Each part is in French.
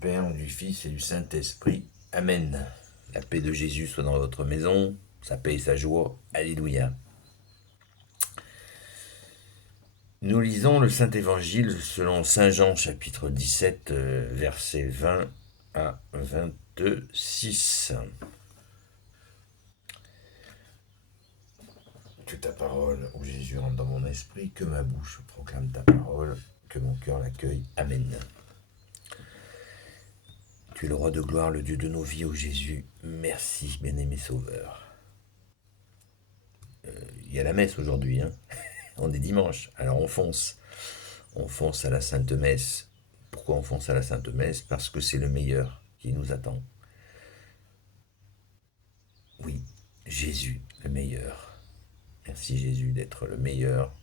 Père, du Fils et du Saint-Esprit. Amen. La paix de Jésus soit dans votre maison, sa paix et sa joie. Alléluia. Nous lisons le Saint-Évangile selon Saint Jean, chapitre 17, versets 20 à 26. Que ta parole, ô Jésus, rentre dans mon esprit, que ma bouche proclame ta parole, que mon cœur l'accueille. Amen. Tu es le roi de gloire, le Dieu de nos vies, ô Jésus. Merci, bien-aimé Sauveur. Il y a la messe aujourd'hui, hein. On est dimanche, alors on fonce. On fonce à la Sainte Messe. Pourquoi on fonce à la Sainte Messe? Parce que c'est le meilleur qui nous attend. Oui, Jésus, le meilleur. Merci Jésus d'être le meilleur.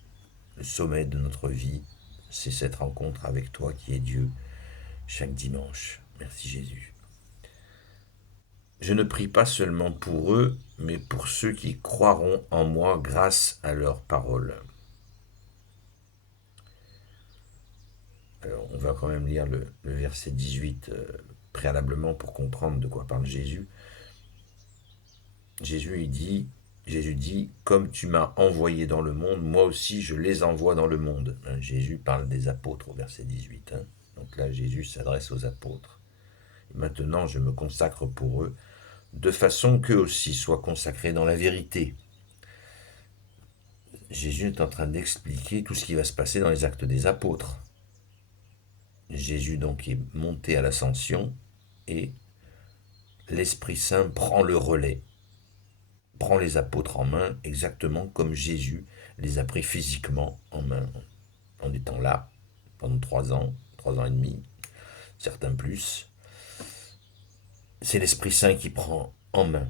Le sommet de notre vie, c'est cette rencontre avec toi qui est Dieu chaque dimanche. Merci Jésus. Je ne prie pas seulement pour eux, mais pour ceux qui croiront en moi grâce à leur parole. Alors, on va quand même lire le verset 18 préalablement pour comprendre de quoi parle Jésus. Jésus dit, comme tu m'as envoyé dans le monde, moi aussi je les envoie dans le monde. Jésus parle des apôtres au verset 18. Donc là, Jésus s'adresse aux apôtres. Et maintenant, je me consacre pour eux, de façon qu'eux aussi soient consacrés dans la vérité. Jésus est en train d'expliquer tout ce qui va se passer dans les actes des apôtres. Jésus donc est monté à l'ascension et l'Esprit Saint prend le relais, prend les apôtres en main exactement comme Jésus les a pris physiquement en main, en étant là pendant 3 ans et demi, certains plus. C'est l'Esprit Saint qui prend en main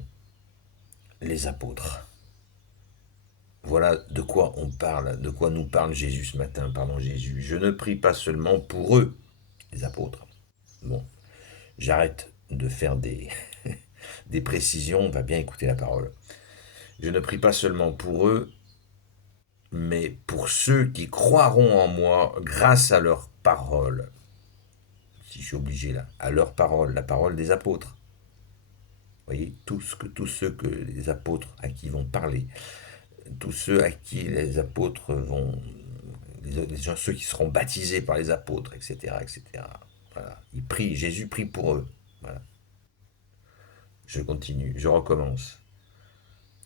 les apôtres. Voilà de quoi on parle, de quoi nous parle Jésus ce matin, pardon Jésus. Je ne prie pas seulement pour eux, les apôtres. Bon, j'arrête de faire des précisions, on va bien écouter la parole. Je ne prie pas seulement pour eux, mais pour ceux qui croiront en moi grâce à leur parole. Si je suis obligé là, à leur parole, la parole des apôtres. Vous voyez, tous ceux que les apôtres à qui ils vont parler, tous ceux à qui les apôtres vont, les gens, ceux qui seront baptisés par les apôtres, etc., etc. Voilà. Ils prient, Jésus prie pour eux. Voilà. Je continue, je recommence.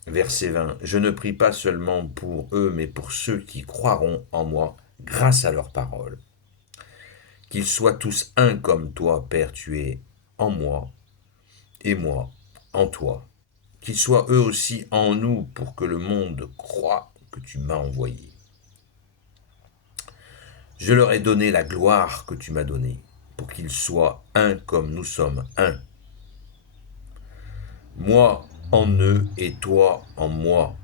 Verset 20. Je ne prie pas seulement pour eux, mais pour ceux qui croiront en moi grâce à leur parole. Qu'ils soient tous un comme toi, Père, tu es en moi, et moi en toi. Qu'ils soient eux aussi en nous pour que le monde croie que tu m'as envoyé. Je leur ai donné la gloire que tu m'as donnée, pour qu'ils soient un comme nous sommes un. Moi en eux et toi en moi.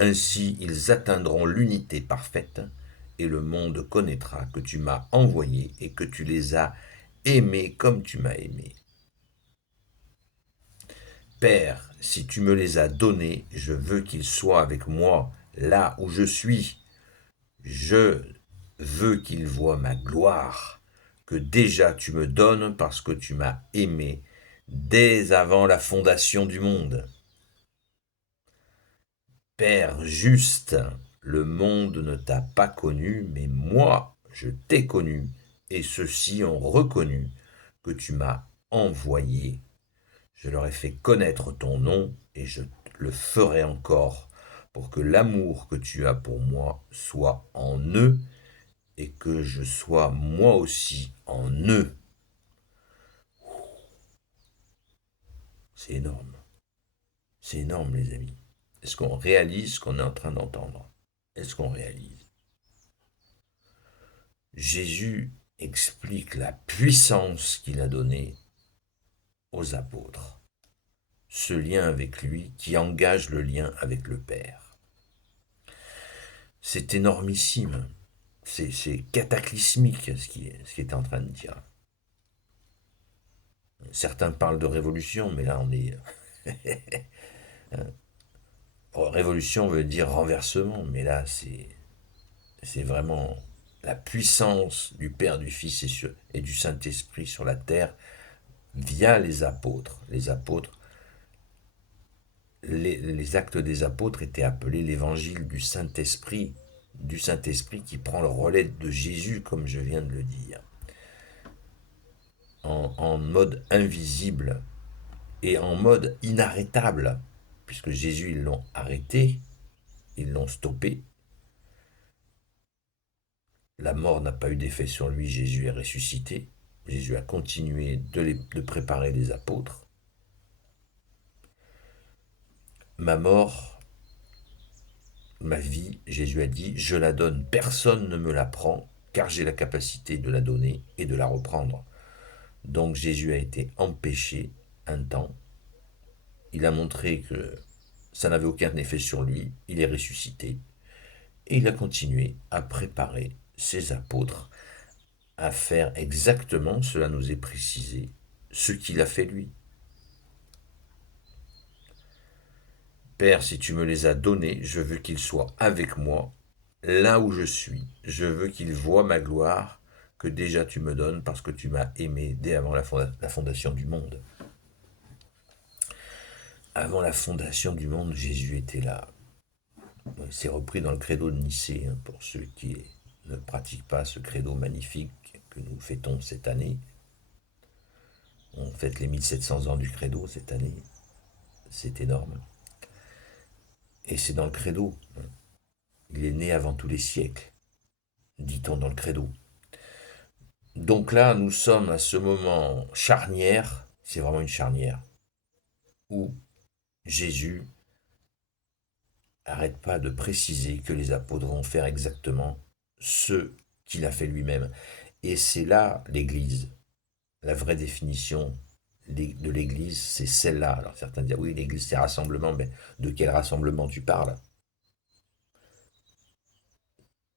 Ainsi ils atteindront l'unité parfaite, et le monde connaîtra que tu m'as envoyé et que tu les as aimés comme tu m'as aimé. Père, si tu me les as donnés, je veux qu'ils soient avec moi là où je suis. Je veux qu'ils voient ma gloire, que déjà tu me donnes parce que tu m'as aimé dès avant la fondation du monde. Père juste, le monde ne t'a pas connu, mais moi, je t'ai connu, et ceux-ci ont reconnu que tu m'as envoyé. Je leur ai fait connaître ton nom, et je le ferai encore, pour que l'amour que tu as pour moi soit en eux, et que je sois moi aussi en eux. C'est énorme. C'est énorme, les amis. Est-ce qu'on réalise ce qu'on est en train d'entendre? Est-ce qu'on réalise? Jésus explique la puissance qu'il a donnée aux apôtres. Ce lien avec lui qui engage le lien avec le Père. C'est énormissime. C'est cataclysmique ce qu'il est en train de dire. Certains parlent de révolution, mais là on est... Révolution veut dire renversement, mais là c'est vraiment la puissance du Père, du Fils et du Saint-Esprit sur la terre via les apôtres. Les apôtres, les actes des apôtres étaient appelés l'évangile du Saint-Esprit qui prend le relais de Jésus, comme je viens de le dire, en mode invisible et en mode inarrêtable, puisque Jésus, ils l'ont arrêté, ils l'ont stoppé. La mort n'a pas eu d'effet sur lui, Jésus est ressuscité. Jésus a continué de préparer les apôtres. Ma mort, ma vie, Jésus a dit, je la donne, personne ne me la prend, car j'ai la capacité de la donner et de la reprendre. Donc Jésus a été empêché un temps. Il a montré que ça n'avait aucun effet sur lui, il est ressuscité. Et il a continué à préparer ses apôtres à faire exactement, cela nous est précisé, ce qu'il a fait lui. Père, si tu me les as donnés, je veux qu'ils soient avec moi, là où je suis. Je veux qu'ils voient ma gloire que déjà tu me donnes parce que tu m'as aimé dès avant la fondation du monde. Avant la fondation du monde, Jésus était là. C'est repris dans le credo de Nicée, pour ceux qui ne pratiquent pas ce credo magnifique que nous fêtons cette année. On fête les 1700 ans du credo cette année. C'est énorme. Et c'est dans le credo. Il est né avant tous les siècles, dit-on dans le credo. Donc là, nous sommes à ce moment charnière, c'est vraiment une charnière, où Jésus n'arrête pas de préciser que les apôtres vont faire exactement ce qu'il a fait lui-même. Et c'est là l'Église. La vraie définition de l'Église, c'est celle-là. Alors certains disent, oui, l'Église c'est rassemblement, mais de quel rassemblement tu parles?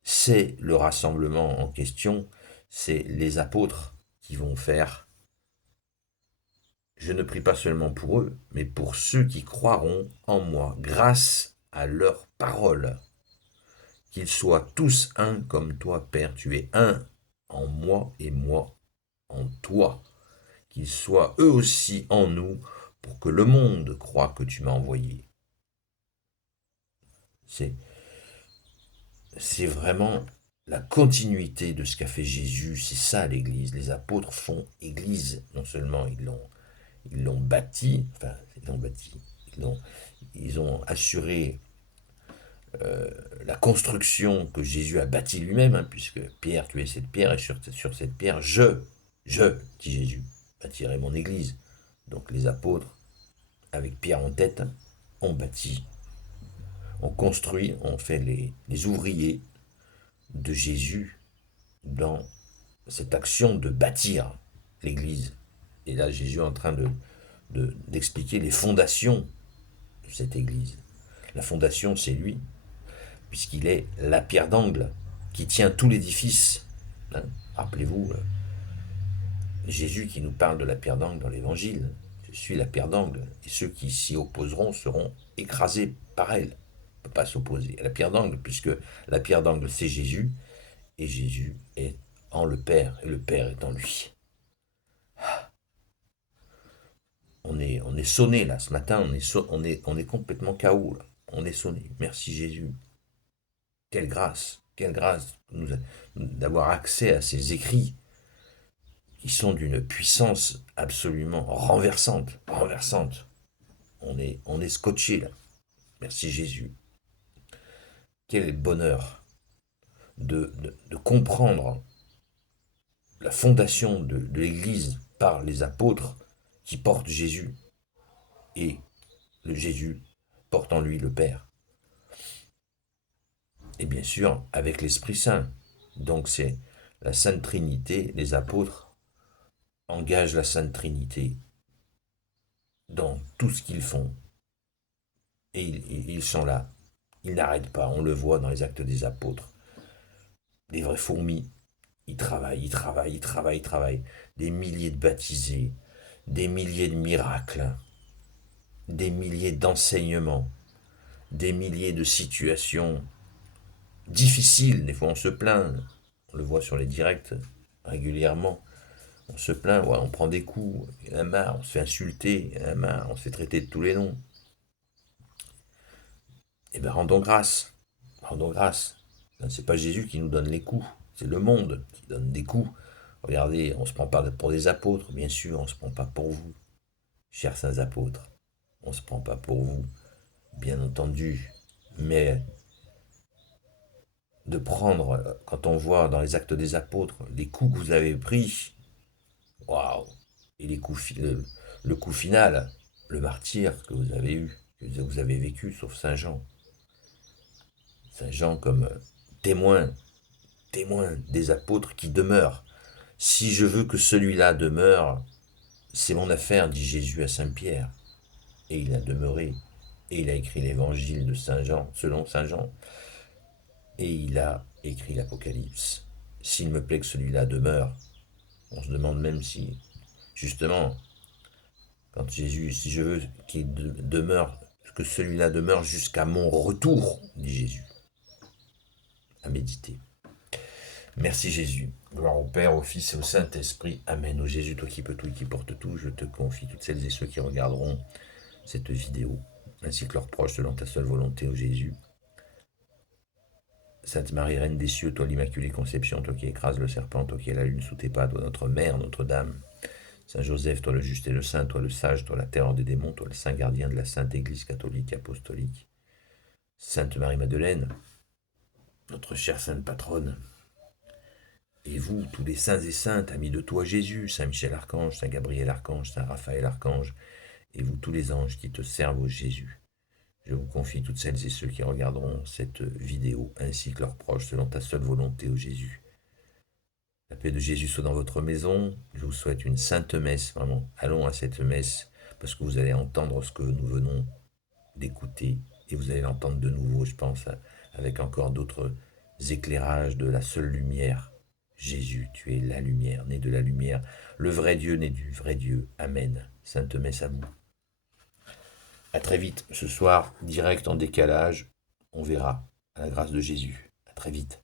C'est le rassemblement en question, c'est les apôtres qui vont faire. Je ne prie pas seulement pour eux, mais pour ceux qui croiront en moi, grâce à leur parole. Qu'ils soient tous un comme toi, Père, tu es un en moi et moi en toi. Qu'ils soient eux aussi en nous, pour que le monde croie que tu m'as envoyé. C'est vraiment la continuité de ce qu'a fait Jésus, c'est ça l'Église. Les apôtres font Église. Non seulement ils l'ont bâti, ils ont assuré la construction que Jésus a bâtie lui-même, puisque Pierre, tu es cette pierre, et sur cette pierre, dit Jésus, bâtirai mon Église. Donc les apôtres, avec Pierre en tête, ont bâti, ont construit, ont fait les ouvriers de Jésus dans cette action de bâtir l'Église. Et là, Jésus est en train d'expliquer les fondations de cette Église. La fondation, c'est lui, puisqu'il est la pierre d'angle qui tient tout l'édifice. Rappelez-vous, Jésus qui nous parle de la pierre d'angle dans l'Évangile. Je suis la pierre d'angle, et ceux qui s'y opposeront seront écrasés par elle. On ne peut pas s'opposer à la pierre d'angle, puisque la pierre d'angle, c'est Jésus, et Jésus est en le Père, et le Père est en lui. On est sonné là, ce matin, on est complètement KO là. On est sonné. Merci Jésus. Quelle grâce d'avoir accès à ces écrits qui sont d'une puissance absolument renversante. On est scotché là. Merci Jésus. Quel bonheur de comprendre la fondation de l'Église par les apôtres qui portent Jésus. Et le Jésus porte en lui le Père. Et bien sûr, avec l'Esprit Saint. Donc c'est la Sainte Trinité, les apôtres engagent la Sainte Trinité dans tout ce qu'ils font. Et ils sont là. Ils n'arrêtent pas, on le voit dans les actes des apôtres. Des vraies fourmis. Ils travaillent. Des milliers de baptisés, des milliers de miracles, des milliers d'enseignements, des milliers de situations difficiles. Des fois on se plaint, On le voit sur les directs régulièrement. On se plaint, ouais, on prend des coups, il y en a marre, on se fait insulter, il y en a marre, on se fait traiter de tous les noms. Eh bien, rendons grâce. Rendons grâce. C'est pas Jésus qui nous donne les coups, c'est le monde qui donne des coups. Regardez, on ne se prend pas pour des apôtres, bien sûr, on ne se prend pas pour vous, chers saints apôtres. On ne se prend pas pour vous, bien entendu. Mais de prendre, quand on voit dans les actes des apôtres, les coups que vous avez pris, waouh! Et les coups, le coup final, le martyr que vous avez eu, que vous avez vécu, sauf Saint Jean. Saint Jean comme témoin, témoin des apôtres qui demeurent. Si je veux que celui-là demeure, c'est mon affaire, dit Jésus à Saint Pierre. Et il a demeuré. Et il a écrit l'évangile de Saint Jean, selon Saint Jean. Et il a écrit l'Apocalypse. S'il me plaît que celui-là demeure, on se demande même si, justement, quand Jésus, si je veux qu'il demeure, que celui-là demeure jusqu'à mon retour, dit Jésus. À méditer. Merci Jésus. Gloire au Père, au Fils et au Saint-Esprit. Amen. Ô Jésus, toi qui peux tout et qui porte tout, je te confie toutes celles et ceux qui regarderont cette vidéo, ainsi que leurs proches, selon ta seule volonté, ô Jésus. Sainte Marie, Reine des cieux, toi l'Immaculée Conception, toi qui écrases le serpent, toi qui as la lune sous tes pas, toi notre Mère, Notre-Dame. Saint Joseph, toi le juste et le saint, toi le sage, toi la terreur des démons, toi le saint gardien de la Sainte Église catholique et apostolique. Sainte Marie-Madeleine, notre chère sainte patronne. Et vous, tous les saints et saintes, amis de toi Jésus, Saint Michel Archange, Saint Gabriel Archange, Saint Raphaël Archange, et vous tous les anges qui te servent au Jésus. Je vous confie toutes celles et ceux qui regarderont cette vidéo, ainsi que leurs proches, selon ta seule volonté, ô Jésus. La paix de Jésus soit dans votre maison. Je vous souhaite une sainte messe, vraiment. Allons à cette messe, parce que vous allez entendre ce que nous venons d'écouter, et vous allez l'entendre de nouveau, je pense, avec encore d'autres éclairages de la seule lumière. Jésus, tu es la lumière, né de la lumière, le vrai Dieu, né du vrai Dieu. Amen. Sainte messe à vous. À très vite ce soir, direct en décalage, on verra, à la grâce de Jésus. À très vite.